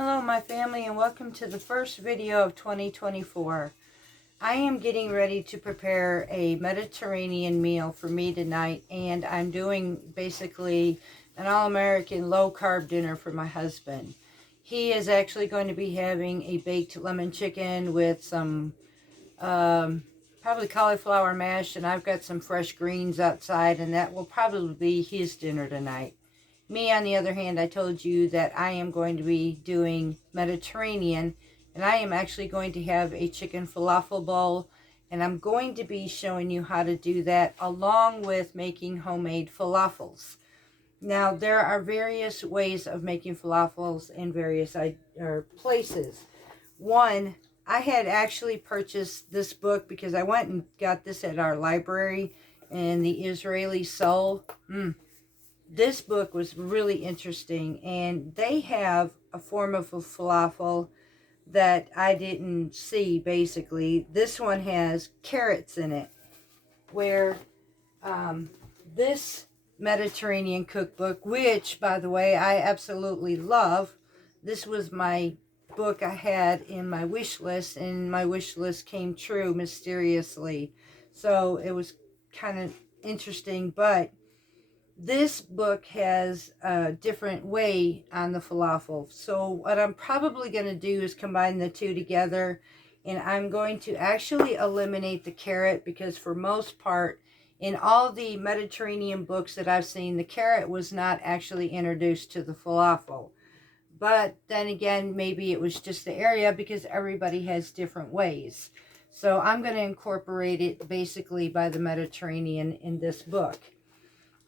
Hello my family, and welcome to the first video of 2024. I am getting ready to prepare a Mediterranean meal for me tonight, and I'm doing basically an all-American low-carb dinner for my husband. He is actually going to be having a baked lemon chicken with some probably cauliflower mash, and I've got some fresh greens outside, and that will probably be his dinner tonight. Me, on the other hand, I told you that I am going to be doing Mediterranean, and I am actually going to have a chicken falafel bowl, and I'm going to be showing you how to do that along with making homemade falafels. Now, there are various ways of making falafels in various places. One, I had actually purchased this book because I went and got this at our library in the Israeli Soul. This book was really interesting, and they have a form of a falafel that I didn't see, basically. This one has carrots in it, where this Mediterranean cookbook, which, by the way, I absolutely love. This was my book I had in my wish list, and my wish list came true mysteriously. So it was kind of interesting, but this book has a different way on the falafel. So what I'm probably going to do is combine the two together, and I'm going to actually eliminate the carrot, because for most part in all the Mediterranean books that I've seen, the carrot was not actually introduced to the falafel. But then again, maybe it was just the area, because everybody has different ways. So I'm going to incorporate it basically by the Mediterranean in this book.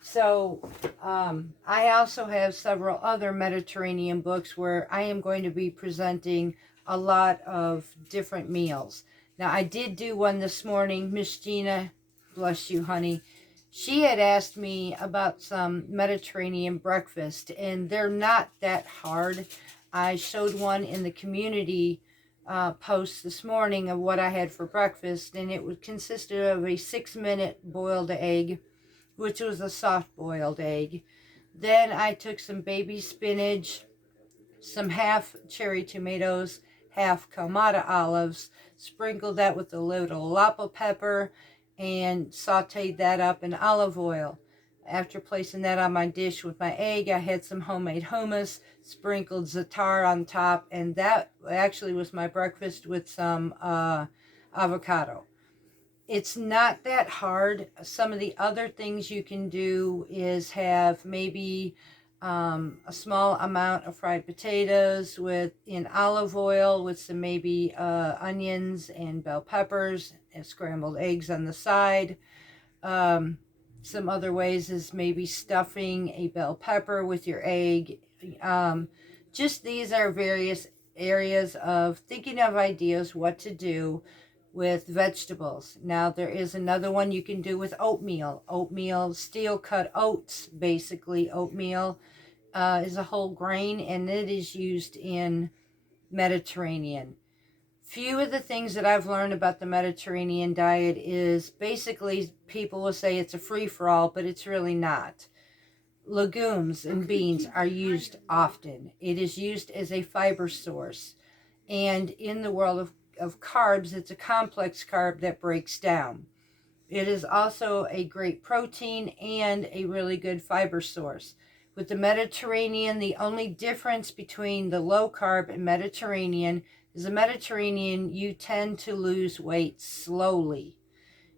So I also have several other Mediterranean books where I am going to be presenting a lot of different meals. Now, I did do one this morning. Miss Gina, bless you, honey, she had asked me about some Mediterranean breakfast, and they're not that hard. I showed one in the community post this morning of what I had for breakfast, and it consisted of a 6-minute boiled egg, which was a soft-boiled egg. Then I took some baby spinach, some half cherry tomatoes, half Kalamata olives, sprinkled that with a little lapa pepper, and sauteed that up in olive oil. After placing that on my dish with my egg, I had some homemade hummus, sprinkled za'atar on top, and that actually was my breakfast with some avocado. It's not that hard. Some of the other things you can do is have maybe a small amount of fried potatoes in olive oil with some maybe onions and bell peppers and scrambled eggs on the side. Some other ways is maybe stuffing a bell pepper with your egg. Just these are various areas of thinking of ideas what to do with vegetables. Now, there is another one you can do with oatmeal. Oatmeal, steel cut oats, basically. Oatmeal is a whole grain, and it is used in Mediterranean. Few of the things that I've learned about the Mediterranean diet is basically people will say it's a free-for-all, but it's really not. Legumes and beans are used often. It is used as a fiber source. And in the world of carbs, it's a complex carb that breaks down. It is also a great protein and a really good fiber source. With the Mediterranean, the only difference between the low carb and Mediterranean is the Mediterranean, you tend to lose weight slowly.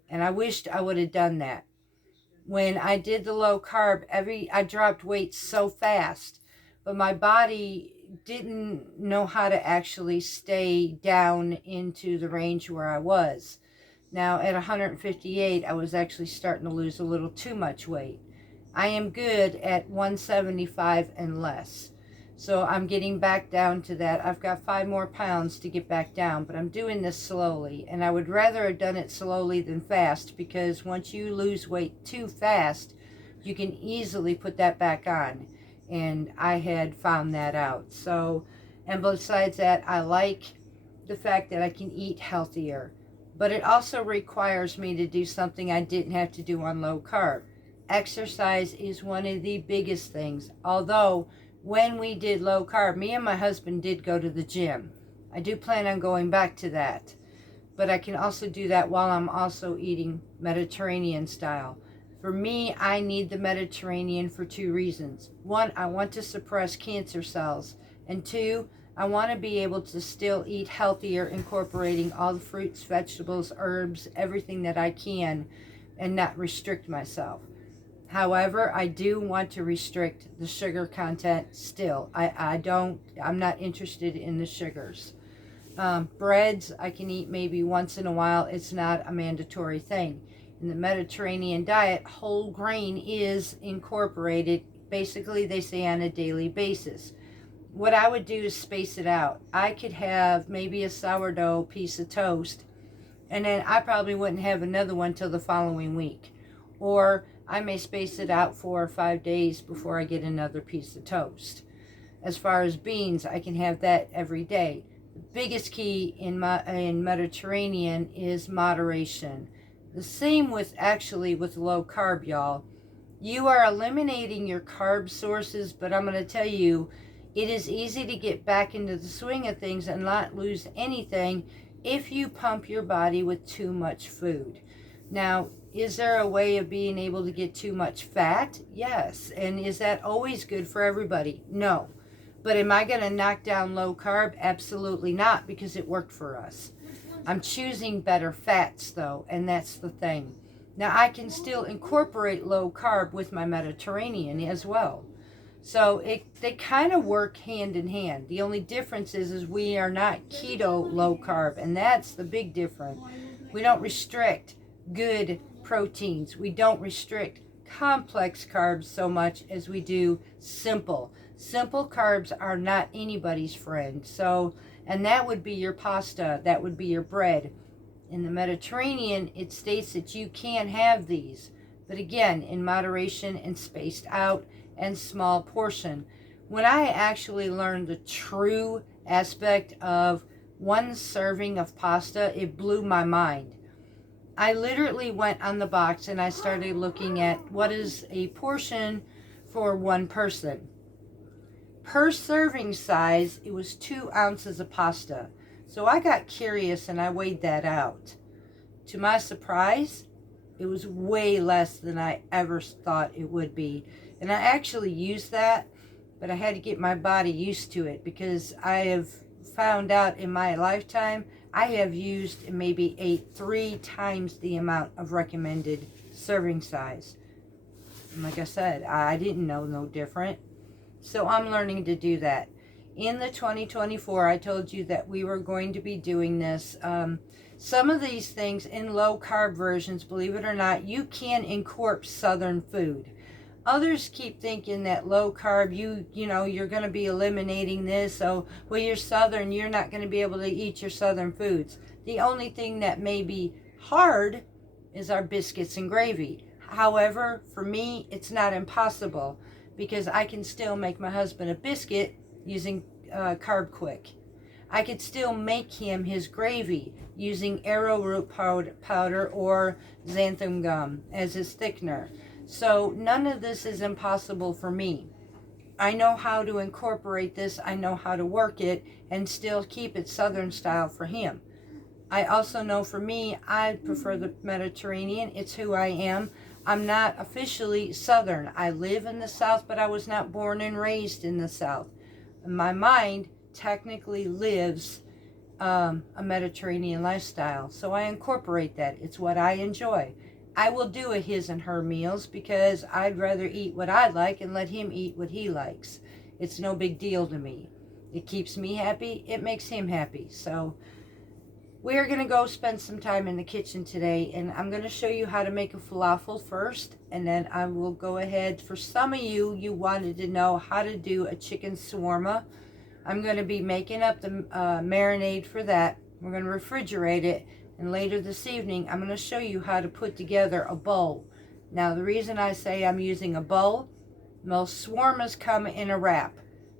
And I wished I would have done that. When I did the low carb, I dropped weight so fast, but my body didn't know how to actually stay down into the range where I was. Now, at 158, I was actually starting to lose a little too much weight. I am good at 175 and less. So I'm getting back down to that. I've got 5 more pounds to get back down, but I'm doing this slowly. And I would rather have done it slowly than fast, because once you lose weight too fast, you can easily put that back on. And I had found that out. So, and besides that, I like the fact that I can eat healthier. But it also requires me to do something I didn't have to do on low carb. Exercise is one of the biggest things. Although when we did low carb, me and my husband did go to the gym. I do plan on going back to that. But I can also do that while I'm also eating Mediterranean style. For me, I need the Mediterranean for 2 reasons. 1, I want to suppress cancer cells. And 2, I want to be able to still eat healthier, incorporating all the fruits, vegetables, herbs, everything that I can, and not restrict myself. However, I do want to restrict the sugar content still. I'm not interested in the sugars. Breads, I can eat maybe once in a while. It's not a mandatory thing. In the Mediterranean diet, whole grain is incorporated. Basically, they say on a daily basis. What I would do is space it out. I could have maybe a sourdough piece of toast, and then I probably wouldn't have another one till the following week. Or I may space it out 4 or 5 days before I get another piece of toast. As far as beans, I can have that every day. The biggest key in Mediterranean is moderation. The same with low carb, y'all. You are eliminating your carb sources, but I'm going to tell you, it is easy to get back into the swing of things and not lose anything if you pump your body with too much food. Now, is there a way of being able to get too much fat? Yes. And is that always good for everybody? No. But am I going to knock down low carb? Absolutely not, because it worked for us. I'm choosing better fats, though, and that's the thing. Now, I can still incorporate low carb with my Mediterranean as well. So they kind of work hand in hand. The only difference is we are not keto low carb, and that's the big difference. We don't restrict good proteins. We don't restrict complex carbs so much as we do simple. Simple carbs are not anybody's friend. So, and that would be your pasta, that would be your bread. In the Mediterranean, it states that you can have these, but again, in moderation and spaced out and small portion. When I actually learned the true aspect of 1 serving of pasta, it blew my mind. I literally went on the box and I started looking at what is a portion for 1 person. Per serving size, it was 2 ounces of pasta. So I got curious and I weighed that out. To my surprise, it was way less than I ever thought it would be. And I actually used that, but I had to get my body used to it, because I have found out in my lifetime, I have used and maybe ate 3 times the amount of recommended serving size. And like I said, I didn't know no different. So I'm learning to do that. In the 2024, I told you that we were going to be doing this. Some of these things in low carb versions, believe it or not, you can incorporate Southern food. Others keep thinking that low carb, you know, you're going to be eliminating this. So, well, you're Southern, you're not going to be able to eat your Southern foods. The only thing that may be hard is our biscuits and gravy. However, for me, it's not impossible, because I can still make my husband a biscuit using Carb Quick. I could still make him his gravy using arrowroot powder or xanthan gum as his thickener. So none of this is impossible for me. I know how to incorporate this, I know how to work it, and still keep it Southern style for him. I also know for me, I prefer the Mediterranean. It's who I am. I'm not officially Southern. I live in the South, but I was not born and raised in the South. My mind technically lives a Mediterranean lifestyle, so I incorporate that. It's what I enjoy. I will do a his and her meals because I'd rather eat what I like and let him eat what he likes. It's no big deal to me. It keeps me happy. It makes him happy. So we're going to go spend some time in the kitchen today, and I'm going to show you how to make a falafel first, and then I will go ahead. For some of you, you wanted to know how to do a chicken shawarma. I'm going to be making up the marinade for that. We're going to refrigerate it, and later this evening, I'm going to show you how to put together a bowl. Now, the reason I say I'm using a bowl, most shawarmas come in a wrap.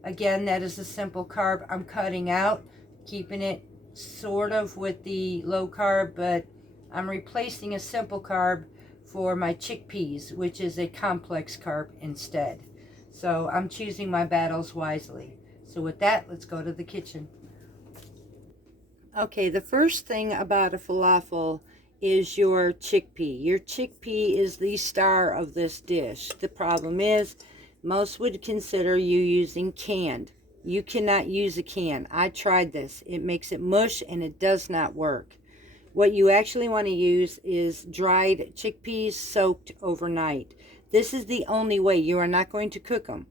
Again, that is a simple carb I'm cutting out, keeping it sort of with the low carb, but I'm replacing a simple carb for my chickpeas, which is a complex carb instead. So I'm choosing my battles wisely. So with that, let's go to the kitchen. Okay, the first thing about a falafel is your chickpea. Your chickpea is the star of this dish. The problem is, most would consider you using canned. You cannot use a can. I tried this. It makes it mush and it does not work. What you actually want to use is dried chickpeas soaked overnight. This is the only way. You are not going to cook them.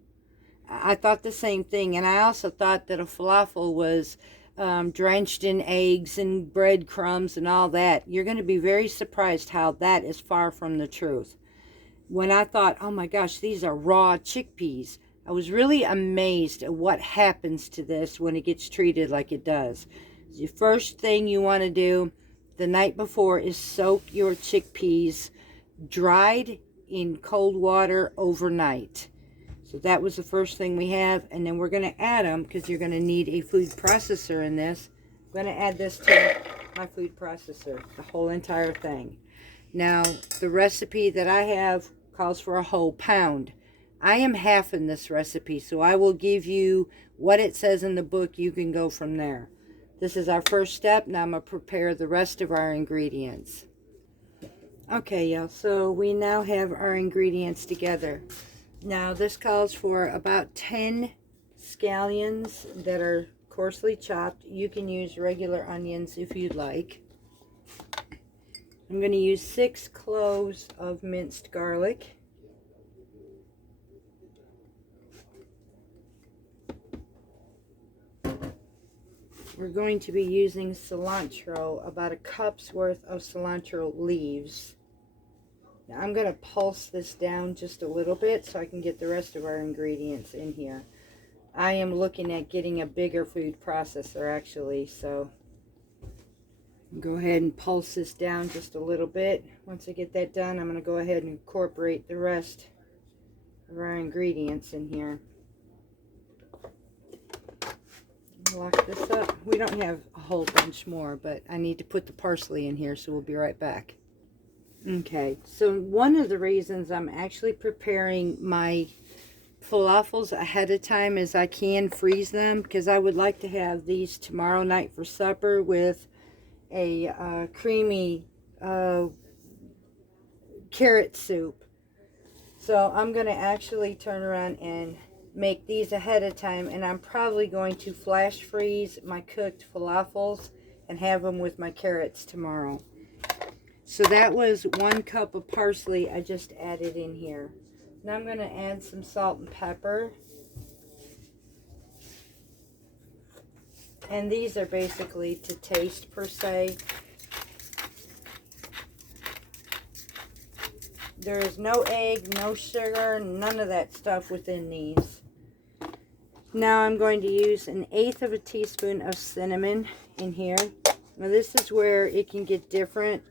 I thought the same thing, and I also thought that a falafel was drenched in eggs and breadcrumbs and all that. You're going to be very surprised how that is far from the truth. When I thought, oh my gosh, these are raw chickpeas, I was really amazed at what happens to this when it gets treated like it does. The first thing you want to do the night before is soak your chickpeas dried in cold water overnight. So that was the first thing we have, and then we're going to add them because you're going to need a food processor in this. I'm going to add this to my food processor, the whole entire thing. Now, the recipe that I have calls for a whole pound. I am halving this recipe, so I will give you what it says in the book. You can go from there. This is our first step. Now I'm going to prepare the rest of our ingredients. Okay, y'all, so we now have our ingredients together. Now this calls for about 10 scallions that are coarsely chopped. You can use regular onions if you'd like. I'm going to use 6 cloves of minced garlic. We're going to be using cilantro, about a cup's worth of cilantro leaves. Now I'm going to pulse this down just a little bit so I can get the rest of our ingredients in here. I am looking at getting a bigger food processor actually, so go ahead and pulse this down just a little bit. Once I get that done, I'm going to go ahead and incorporate the rest of our ingredients in here. Lock this up. We don't have a whole bunch more, but I need to put the parsley in here, so we'll be right back. Okay, so one of the reasons I'm actually preparing my falafels ahead of time is I can freeze them, because I would like to have these tomorrow night for supper with a creamy carrot soup. So I'm going to actually turn around and make these ahead of time, and I'm probably going to flash freeze my cooked falafels and have them with my carrots tomorrow. So that was 1 cup of parsley I just added in here. Now I'm going to add some salt and pepper. And these are basically to taste per se. There is no egg, no sugar, none of that stuff within these. Now I'm going to use 1/8 of a teaspoon of cinnamon in here. Now this is where it can get different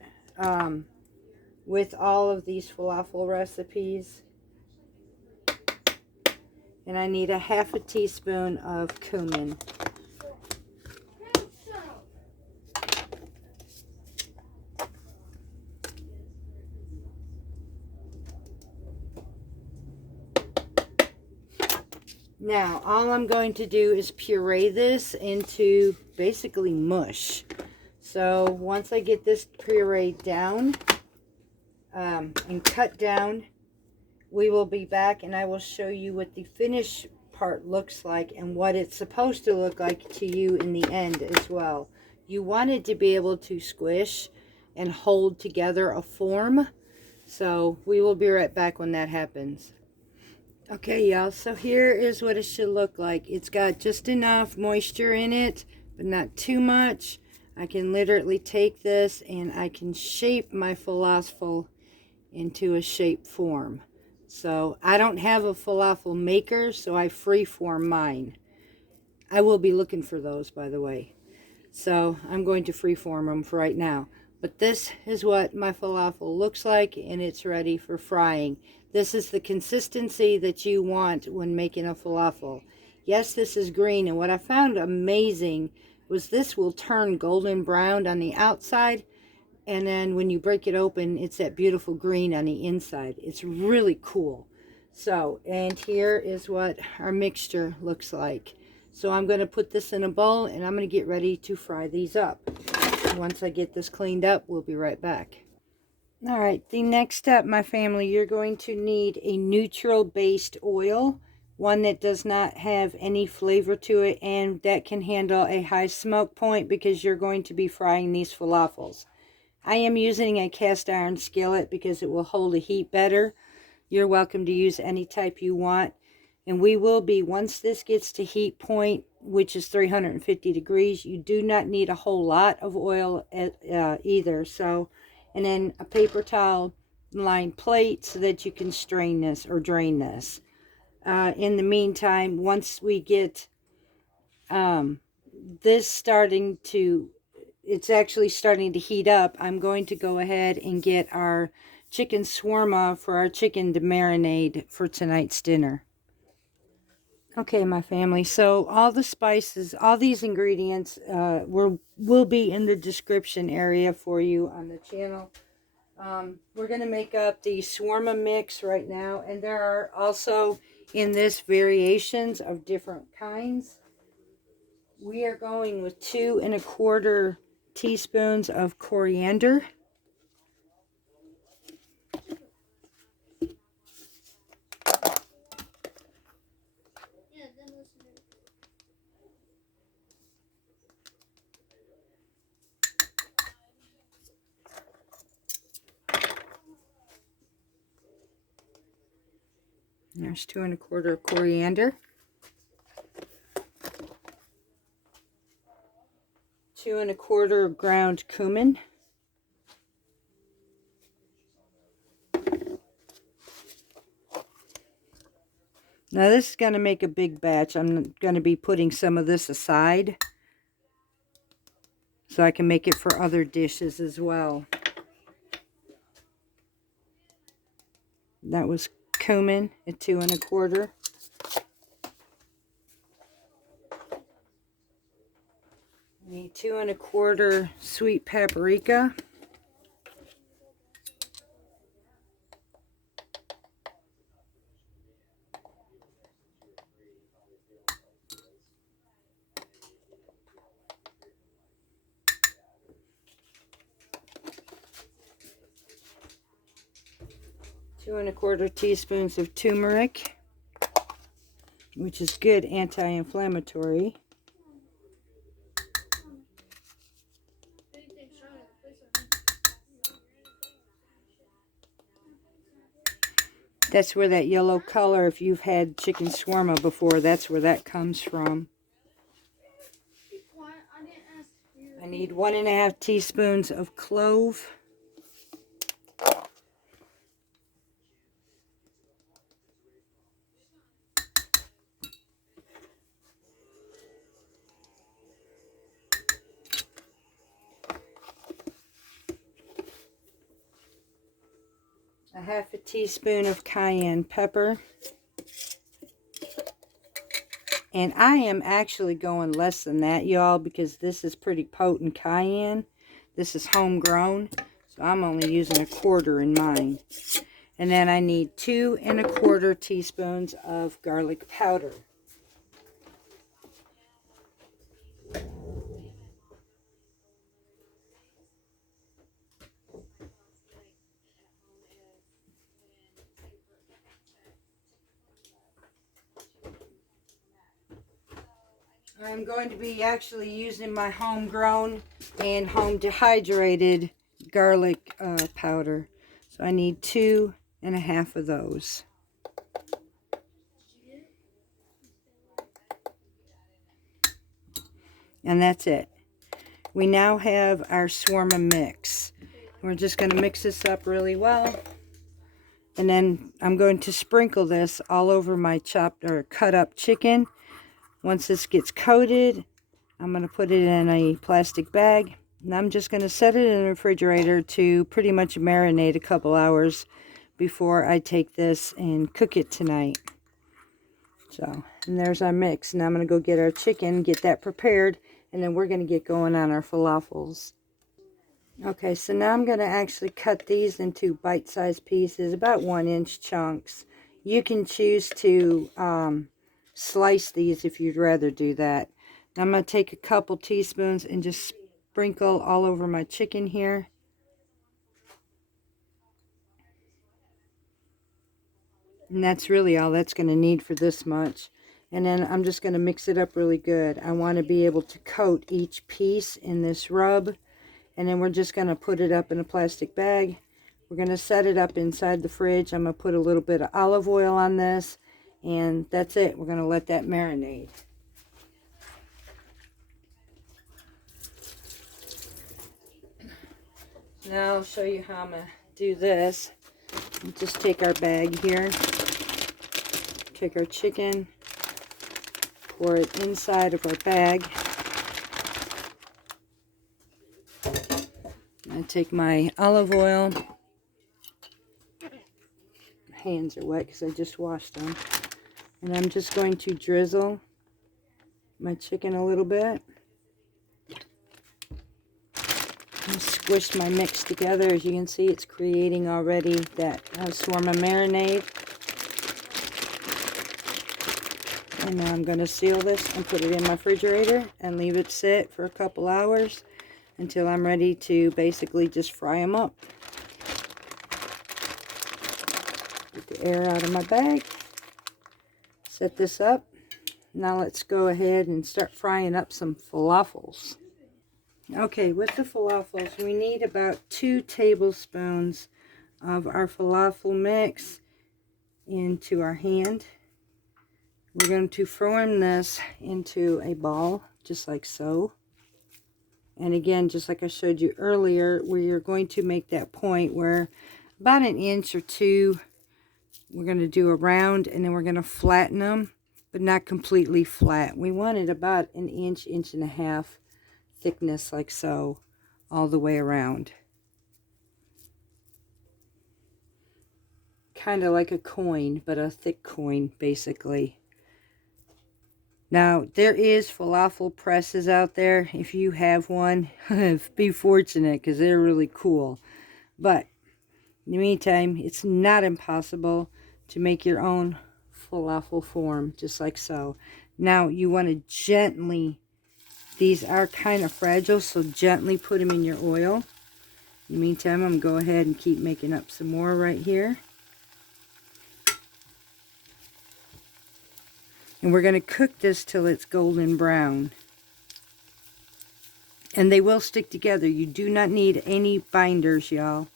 with all of these falafel recipes. And I need 1/2 teaspoon of cumin. Now, all I'm going to do is puree this into basically mush. So, once I get this puree down and cut down, we will be back and I will show you what the finished part looks like and what it's supposed to look like to you in the end as well. You want it to be able to squish and hold together a form. So, we will be right back when that happens. Okay, y'all, so here is what it should look like. It's got just enough moisture in it, but not too much. I can literally take this and I can shape my falafel into a shape form. So I don't have a falafel maker, so I freeform mine. I will be looking for those, by the way. So I'm going to freeform them for right now. But this is what my falafel looks like, and it's ready for frying. This is the consistency that you want when making a falafel. Yes, this is green, and what I found amazing was this will turn golden brown on the outside, and then when you break it open, it's that beautiful green on the inside. It's really cool. So, and here is what our mixture looks like. So I'm going to put this in a bowl and I'm going to get ready to fry these up. Once I get this cleaned up, we'll be right back. All right, the next step, my family, you're going to need a neutral based oil, one that does not have any flavor to it and that can handle a high smoke point because you're going to be frying these falafels. I am using a cast iron skillet because it will hold the heat better. You're welcome to use any type you want. And we will be, once this gets to heat point, which is 350 degrees, you do not need a whole lot of oil either. So, and then a paper towel lined plate so that you can strain this or drain this. In the meantime, once we get this starting to, it's actually starting to heat up, I'm going to go ahead and get our chicken shawarma for our chicken to marinate for tonight's dinner. Okay, my family, so all the spices, all these ingredients will be in the description area for you on the channel. We're going to make up the shawarma mix right now, and there are also in this variations of different kinds. We are going with 2 1/4 teaspoons of coriander. There's 2 1/4 of coriander. 2 1/4 of ground cumin. Now this is going to make a big batch. I'm going to be putting some of this aside so I can make it for other dishes as well. That was cumin at 2 1/4. I need 2 1/4 sweet paprika. Two 1/4 teaspoons of turmeric, which is good anti-inflammatory. That's where that yellow color, if you've had chicken shawarma before, that's where that comes from. I need 1 1/2 teaspoons of clove. A 1/2 teaspoon of cayenne pepper. And I am actually going less than that, y'all, because this is pretty potent cayenne. This is homegrown, so I'm only using 1/4 in mine. And then I need 2 1/4 teaspoons of garlic powder. I'm going to be actually using my homegrown and home dehydrated garlic powder. So I need 2 1/2 of those. And that's it. We now have our shawarma mix. We're just going to mix this up really well. And then I'm going to sprinkle this all over my chopped or cut up chicken. Once this gets coated, I'm going to put it in a plastic bag. And I'm just going to set it in the refrigerator to pretty much marinate a couple hours before I take this and cook it tonight. So, and there's our mix. Now I'm going to go get our chicken, get that prepared, and then we're going to get going on our falafels. Okay, so now I'm going to actually cut these into bite-sized pieces, about 1-inch chunks. You can choose to slice these if you'd rather do that. Now I'm going to take a couple teaspoons and just sprinkle all over my chicken here. And that's really all that's going to need for this much. And then I'm just going to mix it up really good. I want to be able to coat each piece in this rub. And then we're just going to put it up in a plastic bag. We're going to set it up inside the fridge. I'm going to put a little bit of olive oil on this. And that's it. We're going to let that marinate. Now I'll show you how I'm going to do this. We'll just take our bag here. Take our chicken. Pour it inside of our bag. I take my olive oil. My hands are wet because I just washed them. And I'm just going to drizzle my chicken a little bit. And squish my mix together. As you can see, it's creating already that shawarma marinade. And now I'm going to seal this and put it in my refrigerator and leave it sit for a couple hours until I'm ready to basically just fry them up. Get the air out of my bag. Set this up. Now let's go ahead and start frying up some falafels. Okay, with the falafels, we need about 2 tablespoons of our falafel mix into our hand. We're going to form this into a ball, just like so. And again, just like I showed you earlier, we are going to make that point where about 1 inch or 2, we're going to do a round, and then we're going to flatten them, but not completely flat. We want it about 1 inch, 1.5 inch thickness, like so, all the way around. Kind of like a coin, but a thick coin, basically. Now, there is falafel presses out there. If you have one, be fortunate, because they're really cool. But in the meantime, it's not impossible to make your own falafel form, just like so. Now, you want to gently, these are kind of fragile, so gently put them in your oil. In the meantime, I'm going to go ahead and keep making up some more right here. And we're going to cook this till it's golden brown. And they will stick together. You do not need any binders, y'all.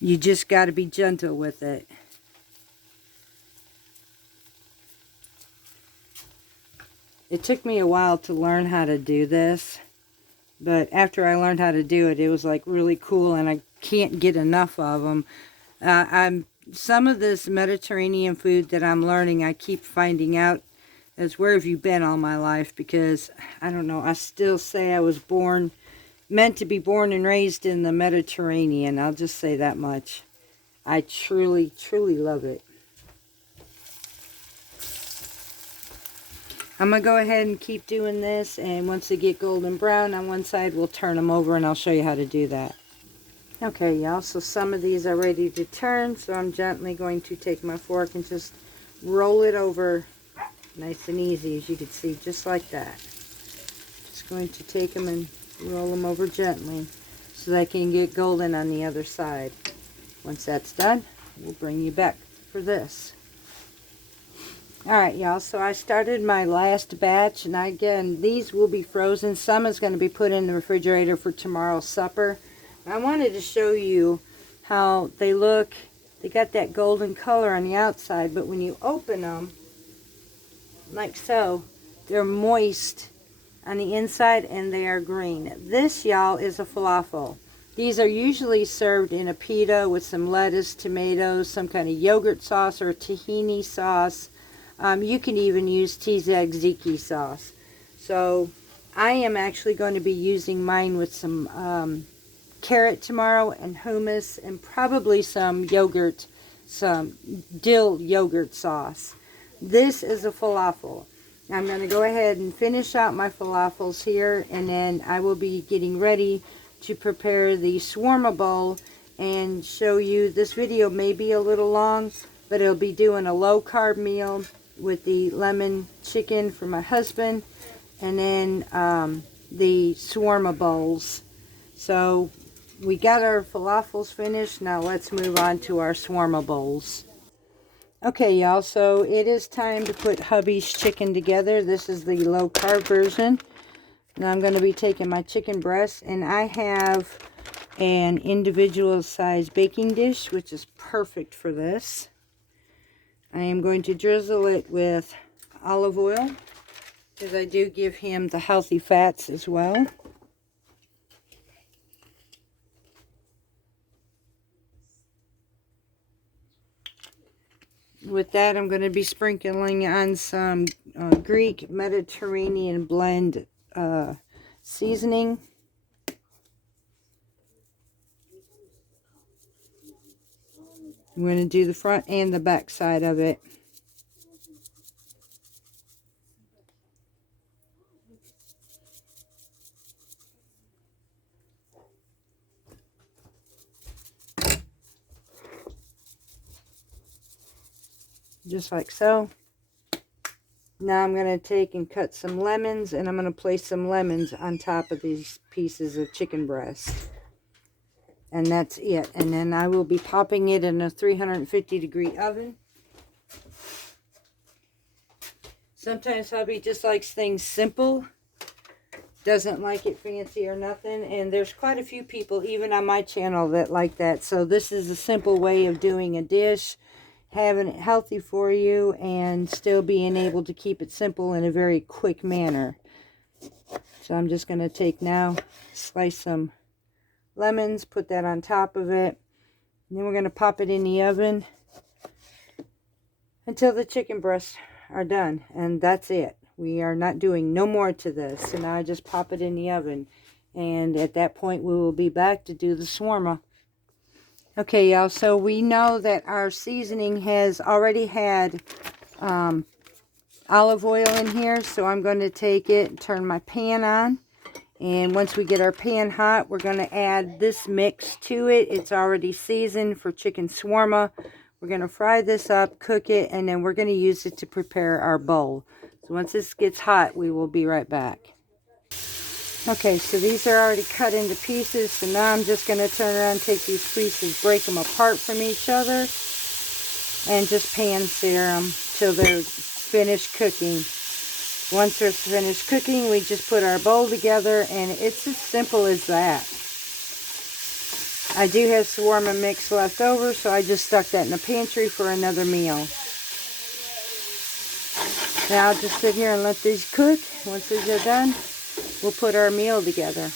You just got to be gentle with it. It took me a while to learn how to do this. But after I learned how to do it, it was like really cool, and I can't get enough of them. Some of this Mediterranean food that I'm learning, I keep finding out is, where have you been all my life? Because, I don't know, I still say I was meant to be born and raised in the Mediterranean. I'll just say that much. I truly, truly love it. I'm going to go ahead and keep doing this, and once they get golden brown on one side, we'll turn them over, and I'll show you how to do that. Okay, y'all, so some of these are ready to turn, so I'm gently going to take my fork and just roll it over nice and easy, as you can see, just like that. Just going to take them and roll them over gently so they can get golden on the other side. Once that's done, we'll bring you back for this. Alright, y'all, so I started my last batch, and again, these will be frozen. Some is going to be put in the refrigerator for tomorrow's supper. I wanted to show you how they look. They got that golden color on the outside, but when you open them, like so, they're moist on the inside and they are green. This, y'all, is a falafel. These are usually served in a pita with some lettuce, tomatoes, some kind of yogurt sauce or tahini sauce. You can even use tzatziki sauce. So I am actually going to be using mine with some carrot tomorrow and hummus and probably some yogurt, some dill yogurt sauce. This is a falafel. I'm going to go ahead and finish out my falafels here, and then I will be getting ready to prepare the shawarma bowl and show you. This video may be a little long, but it'll be doing a low carb meal with the lemon chicken for my husband, and then the shawarma bowls. So we got our falafels finished. Now let's move on to our shawarma bowls. Okay, y'all, so it is time to put hubby's chicken together. This is the low carb version. Now I'm going to be taking my chicken breast, and I have an individual size baking dish, which is perfect for this. I am going to drizzle it with olive oil, because I do give him the healthy fats as well. With that, I'm going to be sprinkling on some Greek Mediterranean blend seasoning. I'm going to do the front and the back side of it. Just like so. Now I'm going to take and cut some lemons, and I'm going to place some lemons on top of these pieces of chicken breast. And that's it. And then I will be popping it in a 350-degree oven. Sometimes hubby just likes things simple. Doesn't like it fancy or nothing. And there's quite a few people, even on my channel, that like that. So this is a simple way of doing a dish, having it healthy for you, and still being able to keep it simple in a very quick manner. So I'm just going to take now, slice some lemons, put that on top of it, and then we're going to pop it in the oven until the chicken breasts are done, and that's it. We are not doing no more to this. So now I just pop it in the oven, and at that point we will be back to do the shawarma. Okay, y'all, so we know that our seasoning has already had olive oil in here, so I'm going to take it and turn my pan on. And once we get our pan hot, we're going to add this mix to it. It's already seasoned for chicken shawarma. We're going to fry this up, cook it, and then we're going to use it to prepare our bowl. So once this gets hot, we will be right back. Okay, so these are already cut into pieces. So now I'm just going to turn around, take these pieces, break them apart from each other, and just pan sear them till they're finished cooking. Once they're finished cooking, we just put our bowl together, and it's as simple as that. I do have shawarma mix left over, so I just stuck that in the pantry for another meal. Now I'll just sit here and let these cook. Once these are done, we'll put our meal together.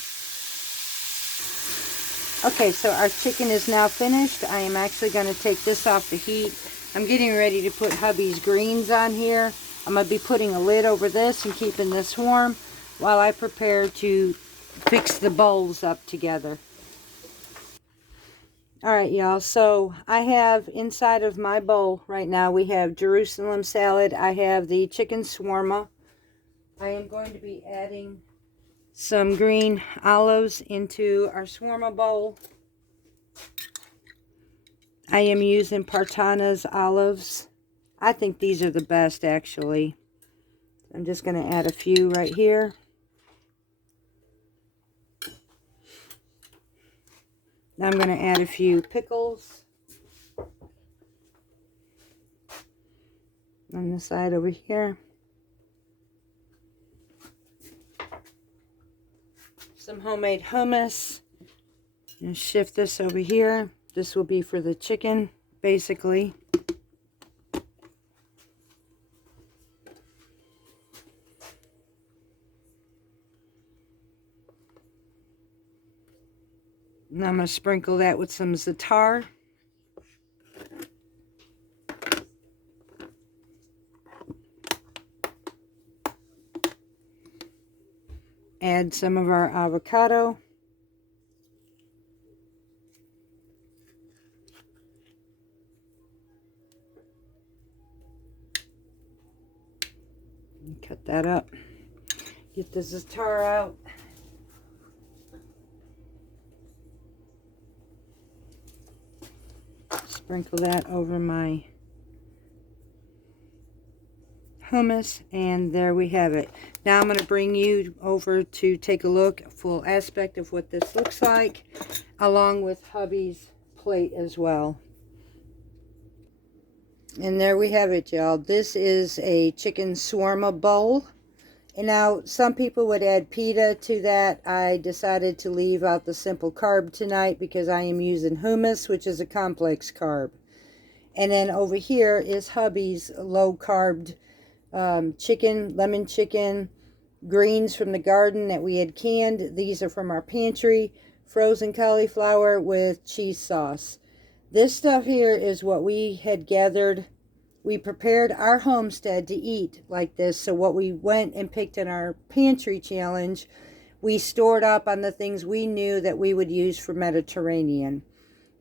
Okay, so our chicken is now finished. I am actually going to take this off the heat. I'm getting ready to put hubby's greens on here. I'm going to be putting a lid over this and keeping this warm while I prepare to fix the bowls up together. Alright, y'all, so I have inside of my bowl right now, we have Jerusalem salad. I have the chicken shawarma. I am going to be adding some green olives into our shawarma bowl. I am using Partana's olives. I think these are the best, actually. I'm just going to add a few right here. Now I'm going to add a few pickles on the side over here. Some homemade hummus. And shift this over here. This will be for the chicken, basically. And I'm going to sprinkle that with some za'atar. Add some of our avocado. Cut that up. Get the za'atar out. Sprinkle that over my hummus, and there we have it. Now I'm going to bring you over to take a look, a full aspect of what this looks like, along with hubby's plate as well. And there we have it, y'all. This is a chicken shawarma bowl. And now some people would add pita to that. I decided to leave out the simple carb tonight because I am using hummus, which is a complex carb. And then over here is hubby's low carb chicken, lemon chicken, greens from the garden that we had canned. These are from our pantry. Frozen cauliflower with cheese sauce. This stuff here is what we had gathered. We prepared our homestead to eat like this. So what we went and picked in our pantry challenge, we stored up on the things we knew that we would use for Mediterranean.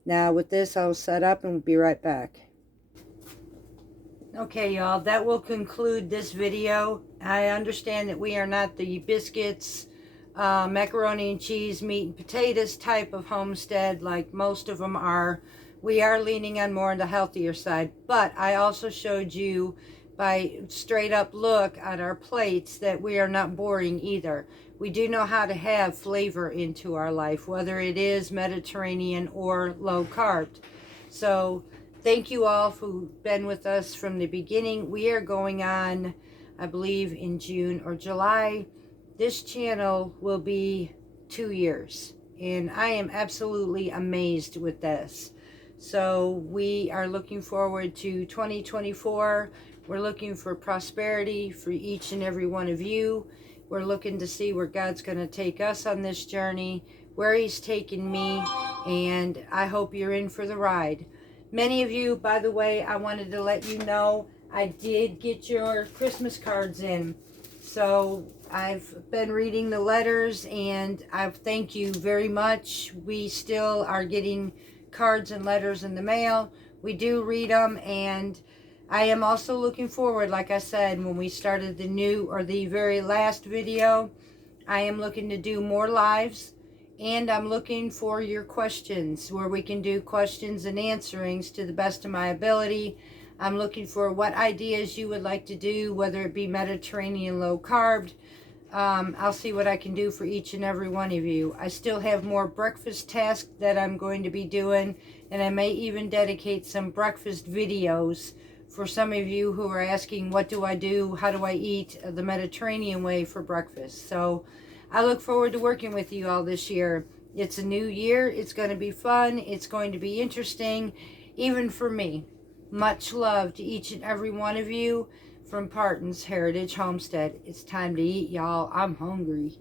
Now with this, I'll set up and we'll be right back. Okay, y'all, that will conclude this video. I understand that we are not the biscuits, macaroni and cheese, meat and potatoes type of homestead like most of them are. We are leaning on more on the healthier side, but I also showed you by straight up look at our plates that we are not boring either. We do know how to have flavor into our life, whether it is Mediterranean or low carb. So thank you all who've been with us from the beginning. We are going on, I believe, in June or July. This channel will be 2 years, and I am absolutely amazed with this. So we are looking forward to 2024. We're looking for prosperity for each and every one of you. We're looking to see where God's going to take us on this journey, where He's taking me, and I hope you're in for the ride. Many of you, by the way, I wanted to let you know, I did get your Christmas cards in. So I've been reading the letters, and I thank you very much. We still are getting cards and letters in the mail. We do read them, and I am also looking forward, like I said, when we started the very last video, I am looking to do more lives, and I'm looking for your questions where we can do questions and answerings to the best of my ability. I'm looking for what ideas you would like to do, whether it be Mediterranean low carb. I'll see what I can do for each and every one of you. I still have more breakfast tasks that I'm going to be doing, and I may even dedicate some breakfast videos for some of you who are asking, what do I do? How do I eat the Mediterranean way for breakfast? So I look forward to working with you all this year. It's a new year. It's going to be fun. It's going to be interesting, even for me. Much love to each and every one of you from Parton's Heritage Homestead. It's time to eat, y'all. I'm hungry.